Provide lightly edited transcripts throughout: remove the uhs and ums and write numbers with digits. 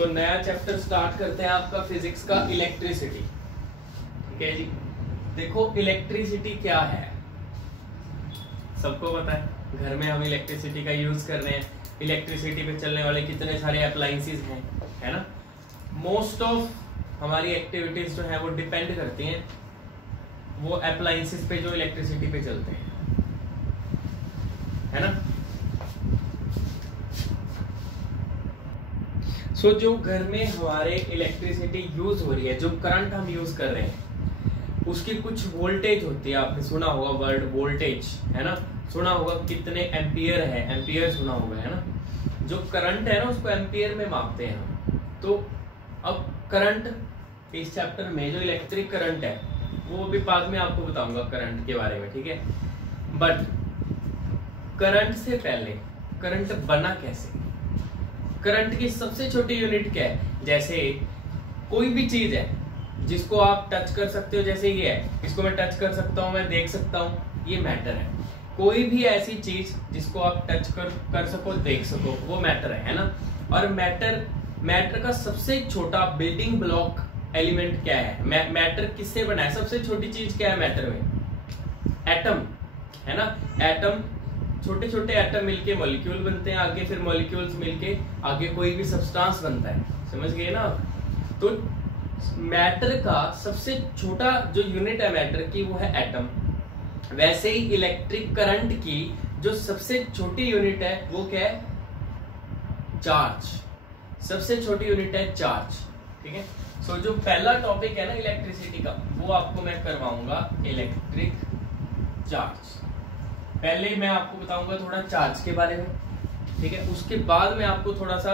सो नया chapter start करते हैं आपका फिजिक्स का, इलेक्ट्रिसिटी। ठीक है जी। देखो इलेक्ट्रिसिटी क्या है, सबको पता है, घर में हम इलेक्ट्रिसिटी का यूज कर रहे हैं। इलेक्ट्रिसिटी पे चलने वाले कितने सारे अप्लायंसेस हैं, है ना। मोस्ट ऑफ हमारी एक्टिविटीज जो है वो डिपेंड करती हैं वो अप्लायंसेस पे जो इलेक्ट्रिसिटी पे चलते हैं, है ना। सो जो घर में हमारे इलेक्ट्रिसिटी यूज हो रही है, जो करंट हम यूज कर रहे हैं, उसकी कुछ वोल्टेज होती है। आपने सुना होगा वर्ड वोल्टेज, है ना, सुना होगा कितने एम्पियर है, एम्पियर सुना होगा, है ना। जो करंट है ना उसको एम्पियर में मापते हैं हम। तो अब करंट इस चैप्टर में जो इलेक्ट्रिक करंट है वो भी बाद में आपको बताऊंगा करंट के बारे में, ठीक है। बट करंट से पहले करंट बना कैसे, करंट की सबसे छोटी यूनिट क्या है। जैसे कोई भी चीज है जिसको आप टच कर सकते हो, जैसे ये है, इसको मैं टच कर सकता हूं, मैं देख सकता हूं, ये मैटर है। कोई भी ऐसी चीज जिसको आप टच कर सको, देख सको, वो मैटर है ना। और मैटर का सबसे छोटा बिल्डिंग ब्लॉक एलिमेंट क्या है, मैटर किससे बना है, सबसे छोटी चीज क्या है मैटर में, एटम, है ना। एटम, छोटे छोटे एटम मिलके मॉलिक्यूल बनते हैं, आगे फिर मॉलिक्यूल्स मिलके आगे कोई भी सब्सटेंस बनता है, समझ गए ना। तो मैटर का सबसे छोटा जो यूनिट है मैटर की वो है एटम। वैसे ही इलेक्ट्रिक करंट की जो सबसे छोटी यूनिट है वो क्या है, चार्ज। सबसे छोटी यूनिट है चार्ज, ठीक है। सो जो पहला टॉपिक है ना इलेक्ट्रिसिटी का, वो आपको मैं करवाऊंगा इलेक्ट्रिक चार्ज। पहले मैं आपको बताऊंगा थोड़ा चार्ज के बारे में, ठीक है। उसके बाद में आपको थोड़ा सा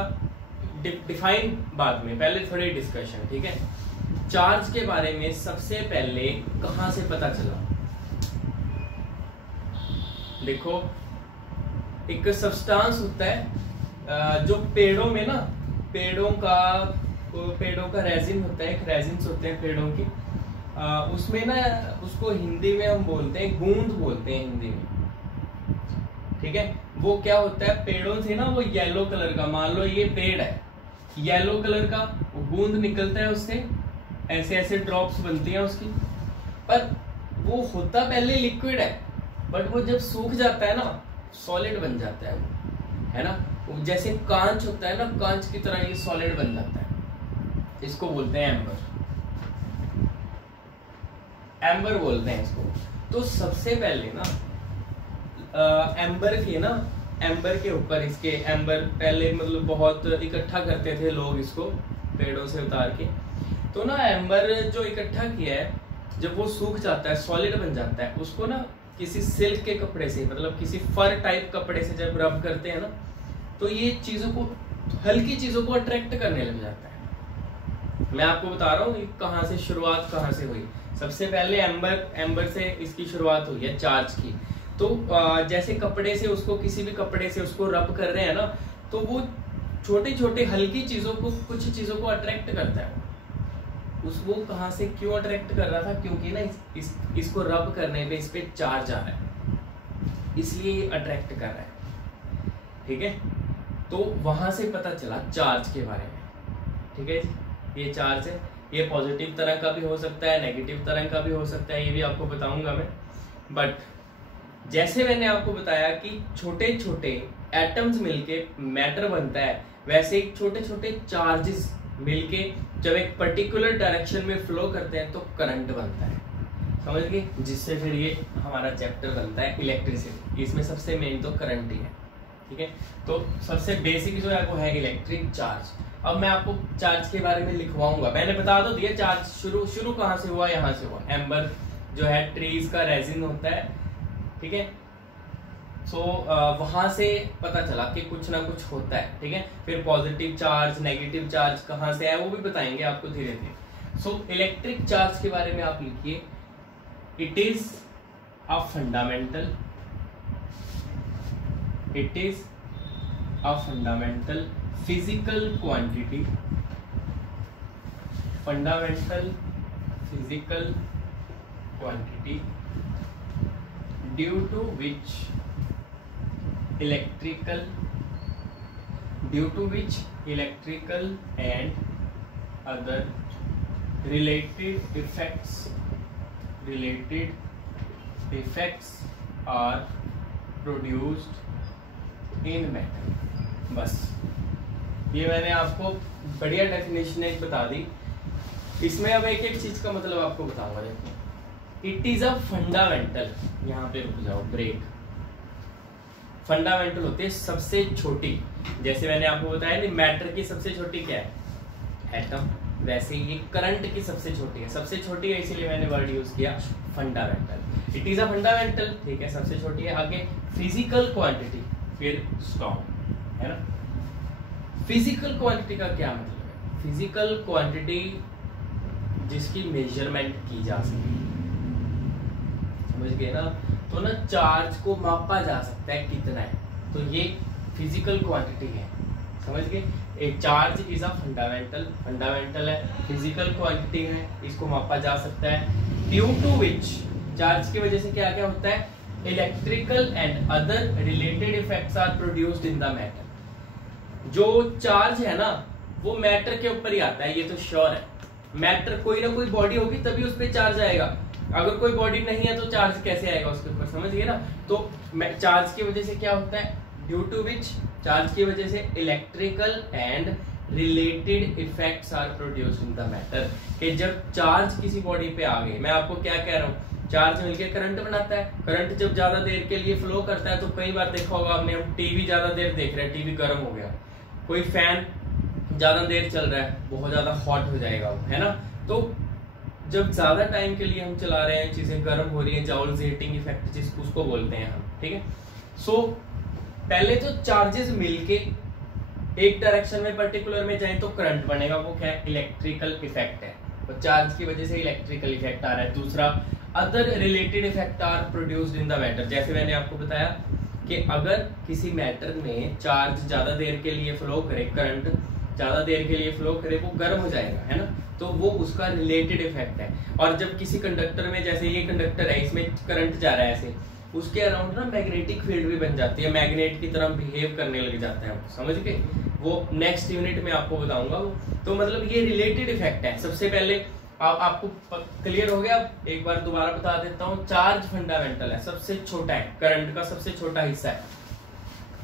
डिफाइन बाद में, पहले थोड़ी डिस्कशन, ठीक है। चार्ज के बारे में सबसे पहले कहां से पता चला, देखो एक सब्सटेंस होता है जो पेड़ों में ना, पेड़ों का रेजिन होता है, एक रेजिन्स होते हैं पेड़ों की, उसमें ना उसको हिंदी में हम बोलते हैं गूंद बोलते हैं हिंदी में, ठीक है। वो क्या होता है, पेड़ों से ना वो येलो कलर का, मान लो ये पेड़ है, येलो कलर का गूंद निकलता है उससे, ऐसे ऐसे ड्रॉप्स बनती हैं उसकी। पर वो होता पहले लिक्विड है, बट वो जब सूख जाता है ना सॉलिड बन जाता है वो, है ना। जैसे कांच होता है ना, कांच की तरह ये सॉलिड बन जाता है। इसको बोलते हैं एम्बर, एम्बर बोलते हैं इसको। तो सबसे पहले ना एम्बर के ऊपर इसके एम्बर पहले मतलब बहुत इकट्ठा करते थे लोग इसको पेड़ों से उतार के। तो ना एम्बर जो इकट्ठा किया है, जब वो सूख जाता है, सॉलिड बन जाता है, उसको ना किसी सिल्क के कपड़े से, मतलब किसी फर टाइप कपड़े से जब रब करते हैं ना, तो ये चीजों को, हल्की चीजों को अट्रैक्ट करने लग जाता है। मैं आपको बता रहा हूँ कहाँ से शुरुआत, कहाँ से हुई। सबसे पहले एम्बर से इसकी शुरुआत हुई है चार्ज की। तो जैसे कपड़े से उसको, किसी भी कपड़े से उसको रब कर रहे हैं ना, तो वो छोटे छोटे हल्की चीजों को, कुछ चीजों को अट्रैक्ट करता है। वो कहाँ से क्यों अट्रैक्ट कर रहा था, क्योंकि ना इसको रब करने पे इस पे चार्ज आ रहा है, इसलिए ये अट्रैक्ट कर रहा है, ठीक है। तो वहां से पता चला चार्ज के बारे में, ठीक है। ये चार्ज है, ये पॉजिटिव तरह का भी हो सकता है, नेगेटिव तरह का भी हो सकता है, ये भी आपको बताऊंगा मैं। बट जैसे मैंने आपको बताया कि छोटे छोटे एटम्स मिलके मैटर बनता है, वैसे ही छोटे छोटे चार्जेस मिलके जब एक पर्टिकुलर डायरेक्शन में फ्लो करते हैं तो करंट बनता है, समझ गए। जिससे फिर ये हमारा चैप्टर बनता है इलेक्ट्रिसिटी। इसमें सबसे मेन तो करंट ही है, ठीक है। तो सबसे बेसिक जो है वो है इलेक्ट्रिक चार्ज। अब मैं आपको चार्ज के बारे में लिखवाऊंगा। मैंने बता दो दिया चार्ज शुरू कहाँ से हुआ, यहाँ से हुआ। एम्बर जो है ट्रीज का रेजिन होता है, ठीक है। सो वहां से पता चला कि कुछ ना कुछ होता है, ठीक है। फिर पॉजिटिव चार्ज, नेगेटिव चार्ज कहाँ से है वो भी बताएंगे आपको धीरे धीरे। सो इलेक्ट्रिक चार्ज के बारे में आप लिखिए, it is a fundamental, it is a fundamental physical quantity, fundamental physical quantity due to which electrical due to which electrical and other related effects are produced in matter। बस ये मैंने आपको बढ़िया डेफिनेशन एक बता दी। इसमें अब एक एक चीज का मतलब आपको बताऊंगा। देखो, इट इज अ फंडामेंटल, यहाँ पे रुक जाओ, ब्रेक। फंडामेंटल होती है सबसे छोटी, जैसे मैंने आपको बताया नहीं, मैटर की सबसे छोटी क्या है, एटम, वैसे ये करंट की सबसे छोटी है। सबसे छोटी है इसीलिए मैंने वर्ड यूज किया fundamental. It is a fundamental, ठीक है, सबसे छोटी है। आगे फिजिकल क्वांटिटी, फिर स्ट्रॉन्ग, है ना। फिजिकल क्वांटिटी का क्या मतलब है? फिजिकल क्वांटिटी जिसकी मेजरमेंट की जा सके, समझ गए ना। तो ना चार्ज को मापा जा सकता है कितना है, तो ये फिजिकल क्वांटिटी है, समझ गए। एक चार्ज इज अ फंडामेंटल है, फिजिकल क्वांटिटी है, इसको मापा जा सकता है। ड्यू टू विच, चार्ज की वजह से क्या क्या होता है, electrical and other related effects are produced in the matter. जो चार्ज है ना वो मैटर के ऊपर ही आता है, ये तो श्योर है। मैटर, कोई ना कोई बॉडी होगी तभी उस पर चार्ज आएगा, अगर कोई बॉडी नहीं है तो चार्ज कैसे आएगा उसके ऊपर, समझ गए ना। तो चार्ज की वजह से क्या होता है, ड्यू टू विच, चार्ज की वजह से electrical and related effects are produced in the matter. कि जब चार्ज किसी बॉडी पे आ गई, मैं आपको क्या कह रहा हूँ, चार्ज मिलके करंट बनाता है। करंट जब ज्यादा देर के लिए फ्लो करता है तो कई बार देखा होगा आपने, हम टीवी ज्यादा देर देख रहे हैं, टीवी गर्म हो गया, कोई फैन ज्यादा देर चल रहा है, बहुत ज्यादा हॉट हो जाएगा वो, है ना। तो जब ज्यादा टाइम के लिए हम चला रहे हैं, चीजें गर्म हो रही है, जाउल्स हीटिंग इफेक्ट जिसको उसको बोलते हैं हम, ठीक है। सो पहले तो चार्जेस मिलके एक डायरेक्शन में पर्टिकुलर में जाए तो करंट बनेगा, वो क्या है, इलेक्ट्रिकल इफेक्ट है, तो चार्ज की वजह से इलेक्ट्रिकल इफेक्ट आ रहा है। दूसरा, other related effect are produced in the matter. जैसे मैंने आपको बताया कि अगर किसी मैटर में चार्ज ज्यादा देर के लिए फ्लो करे, करंट ज्यादा देर के लिए फ्लो करे, वो गर्म हो जाएगा, है ना, तो वो उसका रिलेटेड इफेक्ट है। और जब किसी कंडक्टर में, जैसे ये कंडक्टर है, इसमें करंट जा रहा है ऐसे, उसके अराउंड ना मैग्नेटिक फील्ड भी बन जाती है, मैग्नेट की तरह बिहेव करने लग जाता है, समझ गए। वो नेक्स्ट यूनिट में आपको बताऊंगा वो। तो मतलब ये रिलेटेड इफेक्ट है। सबसे पहले आपको क्लियर हो गया, एक बार दोबारा बता देता हूँ। चार्ज फंडामेंटल है, सबसे छोटा है, करंट का सबसे छोटा हिस्सा है।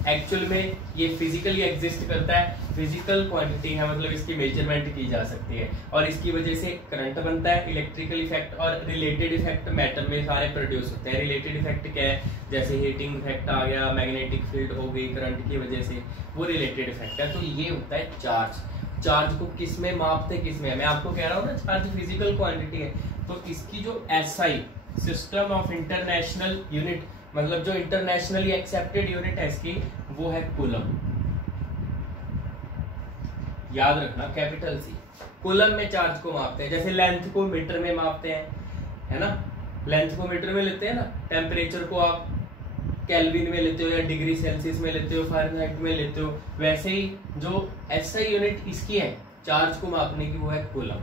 एक्चुअल में ये फिजिकली एग्जिस्ट करता है, फिजिकल क्वांटिटी है, मतलब इसकी मेजरमेंट की जा सकती है, और इसकी वजह से करंट बनता है, इलेक्ट्रिकल इफेक्ट और रिलेटेड इफेक्ट मैटर में सारे प्रोड्यूस होते हैं। रिलेटेड इफेक्ट क्या है, जैसे हीटिंग इफेक्ट आ गया, मैग्नेटिक फील्ड हो गई करंट की वजह से, वो रिलेटेड इफेक्ट है। तो ये होता है चार्ज। चार्ज को किस में मापते, किस में, मैं आपको कह रहा हूँ ना चार्ज फिजिकल क्वांटिटी है, तो इसकी जो SI, system of international unit, मतलब जो इंटरनेशनली एक्सेप्टेड यूनिट है इसकी, वो है कूलम। याद रखना, कैपिटल C। कूलम में चार्ज को मापते हैं, जैसे लेंथ को मीटर में मापते हैं, है ना, लेंथ को मीटर में लेते हैं ना, टेम्परेचर को आप केल्विन में लेते हो या डिग्री सेल्सियस में लेते हो, फ़ारेनहाइट में लेते हो, वैसे ही जो SI यूनिट इसकी है चार्ज को मापने की, वो है कूलम,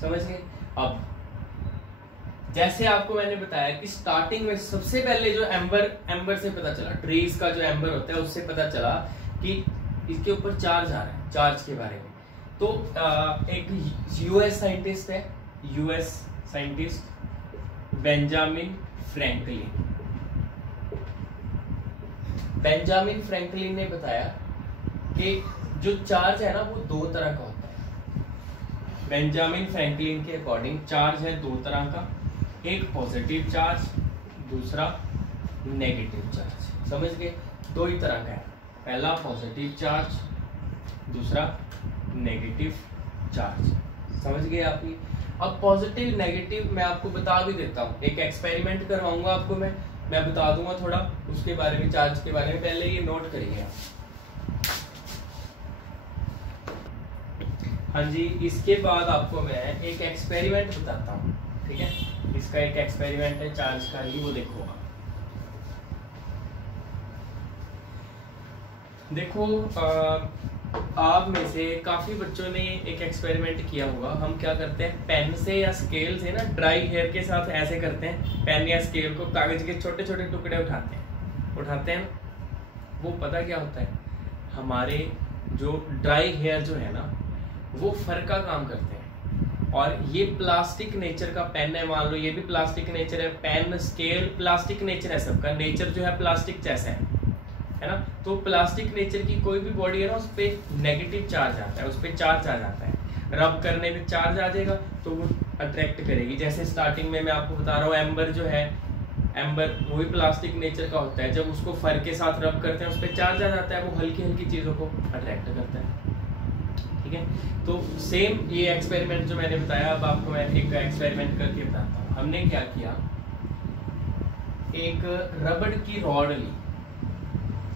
समझ गए। अब जैसे आपको मैंने बताया कि स्टार्टिंग में सबसे पहले जो एम्बर से पता चला, ट्रीज का जो एम्बर होता है उससे पता चला कि इसके ऊपर चार्ज आ रहा है, चार्ज के बारे में। तो एक US साइंटिस्ट है, US scientist Benjamin Franklin. Benjamin Franklin ने बताया कि जो चार्ज है ना वो दो तरह का होता है। बेंजामिन फ्रैंकलिन के अकॉर्डिंग चार्ज है दो तरह का, एक पॉजिटिव चार्ज, दूसरा नेगेटिव चार्ज, समझ गए। दो ही तरह का है, पहला पॉजिटिव चार्ज, दूसरा नेगेटिव चार्ज, समझ गए आप ही। अब पॉजिटिव नेगेटिव मैं आपको बता भी देता हूँ, एक एक्सपेरिमेंट करवाऊंगा आपको, मैं बता दूंगा थोड़ा उसके बारे में, चार्ज के बारे में, पहले ये नोट करिए आप। हाँ जी, इसके बाद आपको मैं एक एक्सपेरिमेंट बताता हूँ, ठीक है। इसका एक एक्सपेरिमेंट है चार्ज का ही, वो देखो आप में से काफी बच्चों ने एक एक्सपेरिमेंट किया होगा। हम क्या करते हैं, पेन से या स्केल से ना, ड्राई हेयर के साथ ऐसे करते हैं, पेन या स्केल को कागज के छोटे छोटे टुकड़े उठाते हैं, वो पता क्या होता है, हमारे जो ड्राई हेयर जो है ना वो फर का काम करते हैं। और ये प्लास्टिक नेचर का पेन है, मान लो ये भी प्लास्टिक नेचर है, पेन स्केल प्लास्टिक नेचर है, सबका नेचर जो है प्लास्टिक जैसा है ना। तो प्लास्टिक नेचर की कोई भी बॉडी है ना उस पर नेगेटिव चार्ज आता है, उस पर चार्ज आ जाता है, रब करने पे चार्ज आ जाएगा तो वो अट्रैक्ट करेगी। जैसे स्टार्टिंग में मैं आपको बता रहा हूँ एम्बर जो है, एम्बर वो भी प्लास्टिक नेचर का होता है, जब उसको फर के साथ रब करते हैं उस पर चार्ज आ जाता है, वो हल्की हल्की चीजों को अट्रैक्ट करता है। ठीक है, तो सेम ये एक्सपेरिमेंट जो मैंने बताया, अब आपको मैं एक एक्सपेरिमेंट करके बताता हूँ। हमने क्या किया, एक रबड़ की रॉड ली,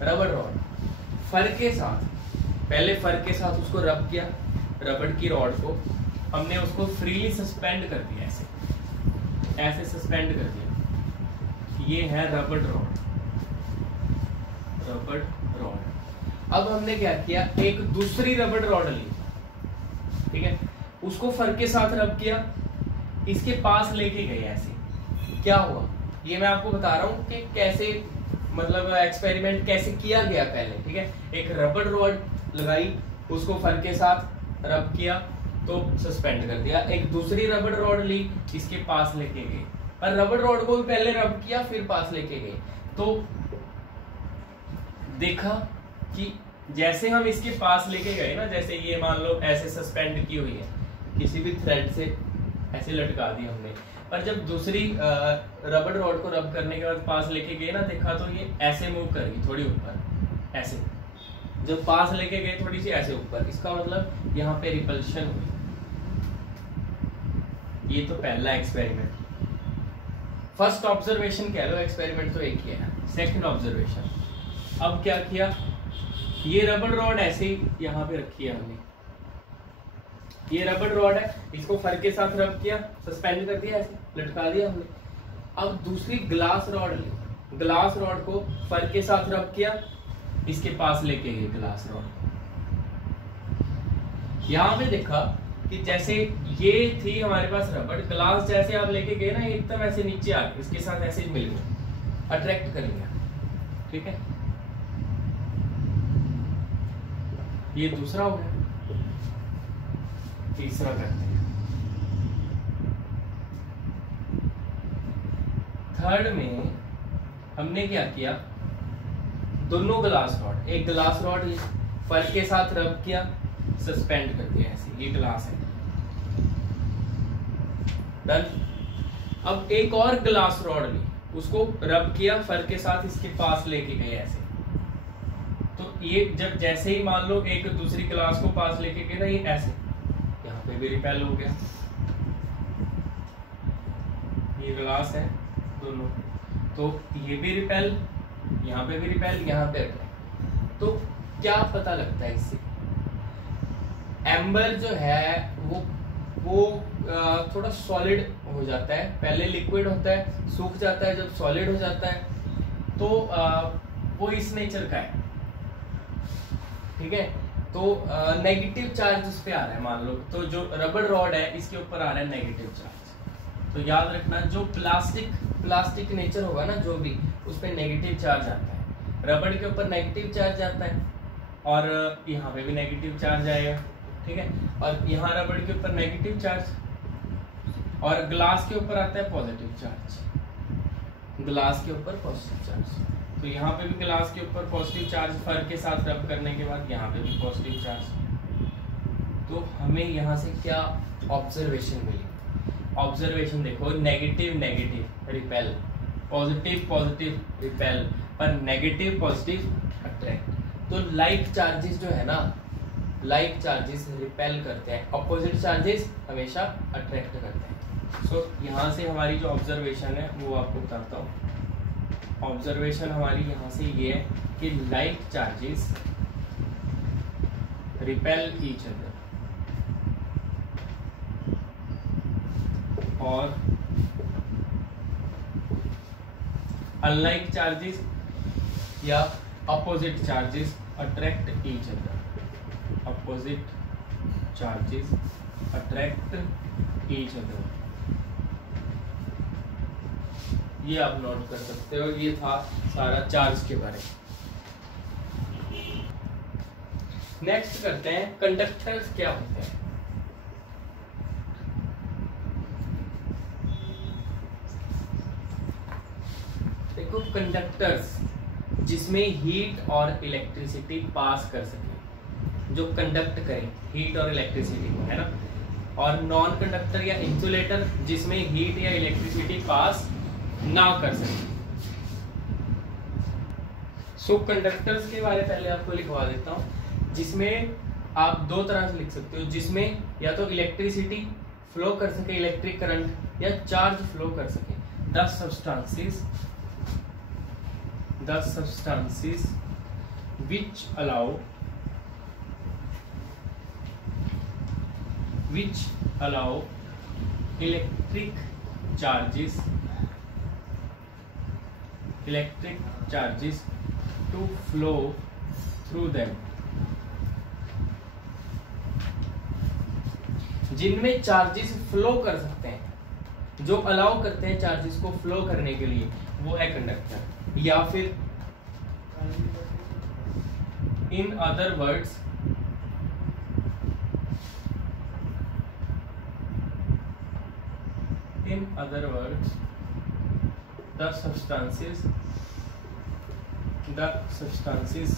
रबड़ रॉड फर के साथ, पहले फर के साथ उसको रब किया, रबड़ की रॉड को हमने उसको फ्रीली सस्पेंड कर दिया, ऐसे सस्पेंड कर दिया। ये है रबड़ रॉड, रबड़ रॉड। अब हमने क्या किया, एक दूसरी रबड़ रॉड ली, ठीक है, उसको फर के साथ रब किया, इसके पास लेके गए, ऐसे क्या हुआ ये मैं आपको बता रहा हूं कि कैसे, मतलब एक्सपेरिमेंट कैसे किया गया पहले। ठीक है, एक रबड़ रॉड लगाई, उसको फर के साथ रब किया तो सस्पेंड कर दिया, एक दूसरी रबड़ रॉड ली, इसके पास लेके गए, और रबड़ रॉड को भी पहले रब किया फिर पास लेके गए, तो देखा कि जैसे हम इसके पास लेके गए ना, जैसे ये मान लो ऐसे सस्पेंड की हुई है, किसी भी थ्रेड से ऐसे लटका दी हमने, पर जब दूसरी रबड़ रॉड को रब करने के बाद पास लेके गए ना, देखा तो ये ऐसे मूव करेगी थोड़ी ऊपर, ऐसे जब पास लेके गए थोड़ी सी ऐसे ऊपर, इसका मतलब यहाँ पे रिपल्शन हुई। ये तो पहला एक्सपेरिमेंट, फर्स्ट ऑब्जर्वेशन कह लो, एक्सपेरिमेंट तो एक ही है। सेकंड ऑब्जर्वेशन, अब क्या किया, ये रबड़ रॉड ऐसे ही यहाँ पे रखी है हमने, ये रबड़ रॉड है, इसको फर के साथ रब किया, सस्पेंड कर दिया, ऐसे लटका दिया हमने। अब दूसरी ग्लास रॉड ली, ग्लास रॉड को फर के साथ रब किया, इसके पास लेके गए ग्लास रॉड। यहां पे देखा कि जैसे ये थी हमारे पास रबड़, ग्लास जैसे आप लेके गए ना, एकदम ऐसे नीचे आ गए, इसके साथ ऐसे मिल गए, अट्रैक्ट कर लिया। ठीक है, ये दूसरा हो गया, तीसरा करते हैं। थर्ड में हमने क्या किया, दोनों ग्लास रॉड, एक ग्लास रॉड फर के साथ रब किया, सस्पेंड कर दिया ऐसे, ये ग्लास है, डन। अब एक और ग्लास रॉड ली, उसको रब किया, फर के साथ इसके पास लेके गए ऐसे, तो ये जब जैसे ही मान लो एक दूसरी ग्लास को पास लेके गए ना, ये ऐसे यहाँ पे भी रिपेल हो गया, ये ग्लास है दोनों, तो ये भी रिपेल, यहाँ पे भी रिपेल, यहाँ पे रिपेल। तो क्या पता लगता है इससे, एम्बर जो है वो थोड़ा सॉलिड हो जाता है, पहले लिक्विड होता है, सूख जाता है, जब सॉलिड हो जाता है तो वो इस नेचर का है। ठीक है, तो नेगेटिव चार्ज इस पे आ रहा है, मान लो तो जो रबड़ रॉड है इसके ऊपर आ रहा है नेगेटिव चार्ज। तो याद रखना, जो प्लास्टिक नेचर होगा ना, जो भी उस पे नेगेटिव चार्ज आता है, रबड़ के ऊपर नेगेटिव चार्ज आता है, और यहाँ पे भी नेगेटिव चार्ज आएगा। ठीक है, और यहाँ रबड़ के ऊपर नेगेटिव चार्ज, और ग्लास के ऊपर आता है पॉजिटिव चार्ज, ग्लास के ऊपर पॉजिटिव चार्ज। तो यहाँ पे भी ग्लास के ऊपर पॉजिटिव चार्ज, फर के साथ रब करने के बाद यहाँ पे भी पॉजिटिव चार्ज। तो हमें यहाँ से क्या ऑब्जर्वेशन मिली, ऑब्जर्वेशन देखो, negative negative repel, positive positive repel, पर नेगेटिव पॉजिटिव अट्रैक्ट। तो लाइक चार्जेस जो है ना, लाइक चार्जेस रिपेल करते हैं, अपोजिट चार्जेस हमेशा अट्रैक्ट करते हैं। सो यहाँ से हमारी जो ऑब्जर्वेशन है वो आपको बताता हूँ। ऑब्जर्वेशन हमारी यहाँ से ये है कि like charges repel each other, और अनलाइक चार्जेस या opposite charges attract each other, opposite charges attract each other. ये आप नोट कर सकते हो, ये था सारा चार्ज के बारे में। नेक्स्ट करते हैं कंडक्टर्स क्या होते हैं। देखो कंडक्टर्स जिसमें हीट और इलेक्ट्रिसिटी पास कर सके, जो कंडक्ट करें हीट और इलेक्ट्रिसिटी को, है ना। और नॉन कंडक्टर या इंसुलेटर जिसमें हीट या इलेक्ट्रिसिटी पास ना कर सके। सो कंडक्टर्स के बारे में पहले आपको लिखवा देता हूं, जिसमें आप दो तरह से लिख सकते हो, जिसमें या तो इलेक्ट्रिसिटी फ्लो कर सके, इलेक्ट्रिक करंट, या चार्ज फ्लो कर सके। The substances which allow electric charges to flow through them, जिनमें चार्जेस फ्लो कर सकते हैं, जो अलाउ करते हैं चार्जेस को फ्लो करने के लिए, वो है कंडक्टर। या फिर इन other words the substances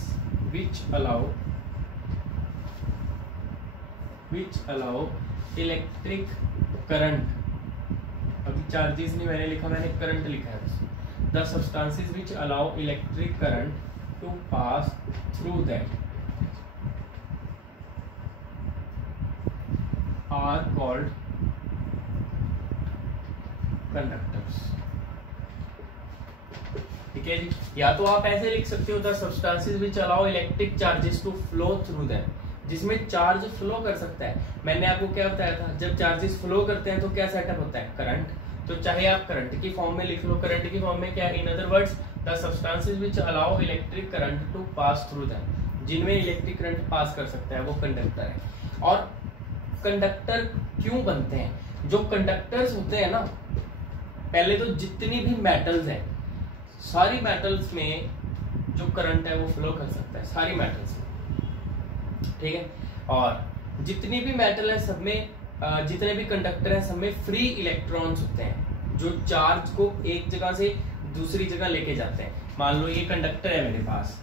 which allow electric current, अभी चार्जेस नहीं मैंने लिखा, मैंने करंट लिखा है। The substances which allow electric current to pass through them are called conductors। ठीक है जी। या तो आप ऐसे लिख सकते हो, the substances which allow electric charges to flow through them, जिसमें चार्ज फ्लो कर सकता है। मैंने आपको क्या बताया था, जब चार्जेस फ्लो करते हैं तो क्या सेटअप होता है, करंट। तो चाहे आप करंट की फॉर्म में लिख लो, करंट की फॉर्म में क्या, in other words the substances which allow electric current to pass through them, जिनमें इलेक्ट्रिक करंट पास कर सकता है, वो कंडक्टर है। और कंडक्टर क्यों बनते हैं? जो कंडक्टर्स होते हैं ना, पहले तो जितनी भी मेटल्स हैं, सारी मेटल्स में जो करंट है वो फ्लो कर सकता है, सारी मेटल्स में, ठीक है। और जितनी भी मेटल है सब में, जितने भी कंडक्टर हैं सब में फ्री इलेक्ट्रॉन्स होते हैं, जो चार्ज को एक जगह से दूसरी जगह लेके जाते हैं। मान लो ये कंडक्टर है मेरे पास,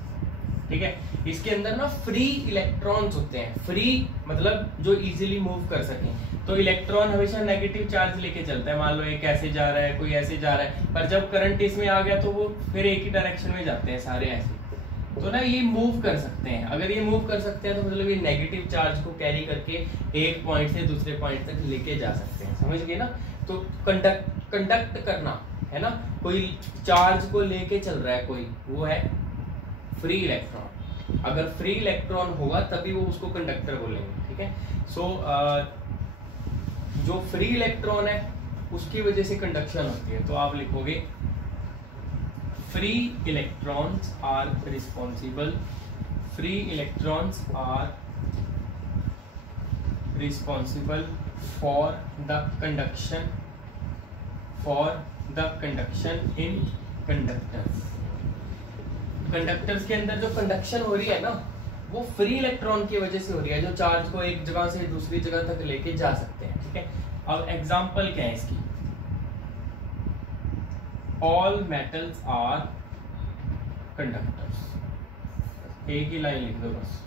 ठीक है, इसके अंदर ना फ्री इलेक्ट्रॉन्स होते हैं। फ्री मतलब जो इजीली मूव कर सकें। तो इलेक्ट्रॉन हमेशा नेगेटिव चार्ज लेके चलता है। मान लो एक ऐसे जा रहा है, कोई ऐसे जा रहा है, पर जब करंट इसमें आ गया तो वो फिर एक ही डायरेक्शन में जाते हैं सारे ऐसे। तो ना ये मूव कर सकते हैं। अगर ये मूव कर सकते हैं तो मतलब ये नेगेटिव चार्ज को कैरी करके एक पॉइंट से दूसरे पॉइंट तक लेके जा सकते हैं, समझ गए ना। तो कंडक्ट करना है ना, कोई चार्ज को लेके चल रहा है कोई, वो है फ्री इलेक्ट्रॉन। अगर फ्री इलेक्ट्रॉन होगा तभी वो उसको कंडक्टर बोलेंगे, ठीक है। सो जो फ्री इलेक्ट्रॉन है उसकी वजह से कंडक्शन होती है। तो आप लिखोगे free electrons are responsible for the conduction in conductors। Conductors के अंदर जो कंडक्शन हो रही है ना, वो फ्री इलेक्ट्रॉन की वजह से हो रही है, जो चार्ज को एक जगह से दूसरी जगह तक लेके जा सकते हैं, ठीक है। अब एग्जांपल क्या है इसकी, ऑल मेटल्स आर कंडक्टर्स, एक ही लाइन लिख दो बस।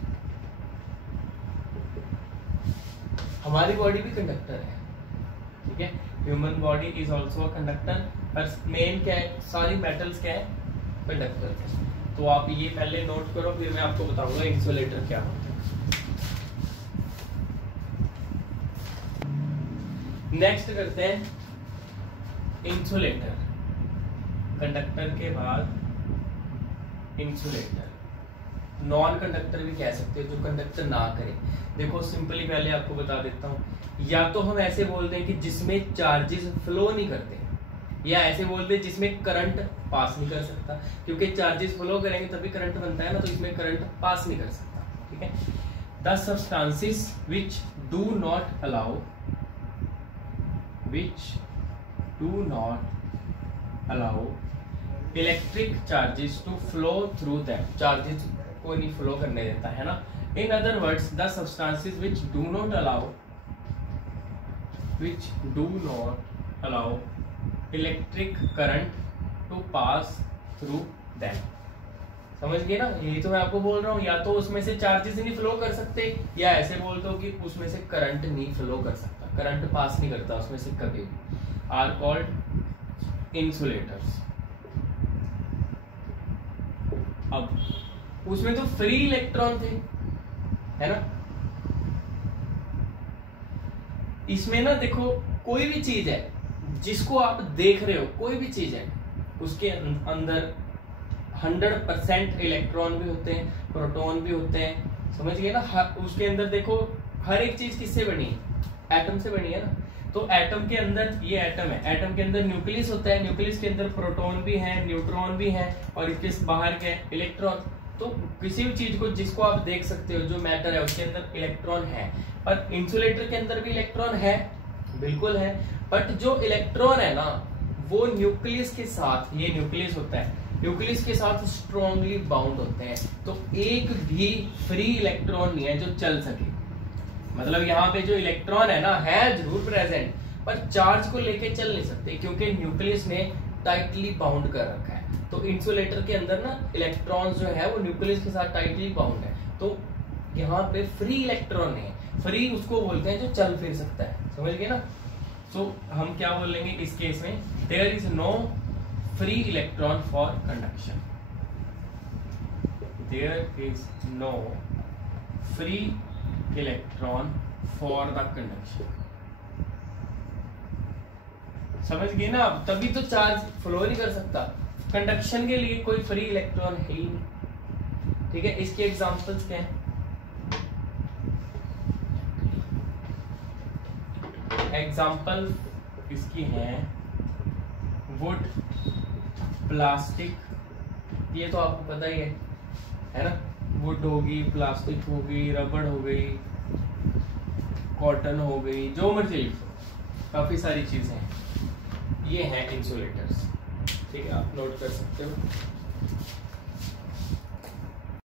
हमारी बॉडी भी कंडक्टर है, ठीक है, human body is also a conductor. पर मेन क्या है, सारी मेटल्स क्या है, कंडक्टर है। तो आप ये पहले नोट करो, फिर मैं आपको बताऊंगा इंसुलेटर क्या होता है। नेक्स्ट करते हैं इंसुलेटर। कंडक्टर के बाद इंसुलेटर, नॉन कंडक्टर भी कह सकते हो, जो कंडक्टर ना करे। देखो सिंपली पहले आपको बता देता हूं, या तो हम ऐसे बोल दें कि जिसमें चार्जेस फ्लो नहीं करते, या ऐसे बोल दें जिसमें करंट पास नहीं कर सकता, क्योंकि चार्जेस फ्लो करेंगे तभी करंट बनता है ना, तो इसमें करंट पास नहीं कर सकता, ठीक है। The substances which do not allow electric charges to flow through them, charges को नहीं फ्लो करने देता है ना, in other words the substances which do not allow electric current to pass through them. समझ गए ना, यही तो मैं आपको बोल रहा हूँ, या तो उसमें से चार्जेस नहीं फ्लो कर सकते, या ऐसे बोलते हो कि उसमें से करंट नहीं फ्लो कर सकता, करंट पास नहीं करता उसमें से कभी भी, आर कॉल्ड इंसुलेटर्स। अब उसमें तो फ्री इलेक्ट्रॉन थे, है ना। इसमें ना देखो, कोई भी चीज है जिसको आप देख रहे हो, कोई भी चीज है, उसके अंदर 100% इलेक्ट्रॉन भी होते हैं, प्रोटॉन भी होते हैं, समझ गए ना। उसके अंदर देखो, हर एक चीज किससे बनी है, एटम से बनी है ना। तो एटम के अंदर, ये एटम है, एटम के अंदर न्यूक्लियस होता है, न्यूक्लियस के अंदर प्रोटॉन भी है, न्यूट्रॉन भी है, और इसके बाहर क्या है, इलेक्ट्रॉन। तो किसी भी चीज को जिसको आप देख सकते हो, जो मैटर है उसके अंदर इलेक्ट्रॉन है। पर इंसुलेटर के अंदर भी इलेक्ट्रॉन है, बिल्कुल है, बट जो इलेक्ट्रॉन है ना वो न्यूक्लियस के साथ, ये न्यूक्लियस होता है, न्यूक्लियस के साथ स्ट्रॉन्गली बाउंड होते हैं। तो एक भी फ्री इलेक्ट्रॉन नहीं है जो चल सके। मतलब यहाँ पे जो इलेक्ट्रॉन है ना, है जरूर प्रेजेंट, पर चार्ज को लेके चल नहीं सकते, क्योंकि न्यूक्लियस ने टाइटली बाउंड कर रखा है। तो इंसुलेटर के अंदर ना इलेक्ट्रॉन जो है वो न्यूक्लियस के साथ टाइटली बाउंड है। तो यहाँ पे फ्री इलेक्ट्रॉन है, फ्री उसको बोलते हैं जो चल फिर सकता है, समझ गए ना। तो हम क्या बोलेंगे इस केस में, there is no free electron for conduction, there is no free electron for the conduction. समझ गए ना आप, तभी तो चार्ज फ्लो नहीं कर सकता, कंडक्शन के लिए कोई फ्री इलेक्ट्रॉन है ही नहीं। ठीक है, इसके एग्जांपल्स क्या हैं, एग्जाम्पल इसकी हैं वुड, प्लास्टिक, ये तो आपको पता ही है ना। वुड होगी, प्लास्टिक होगी, रबड़ हो गई, कॉटन हो गई, जो मर्जी, काफी सारी चीजें हैं, ये हैं इंसुलेटर्स। ठीक है, आप नोट कर सकते हो।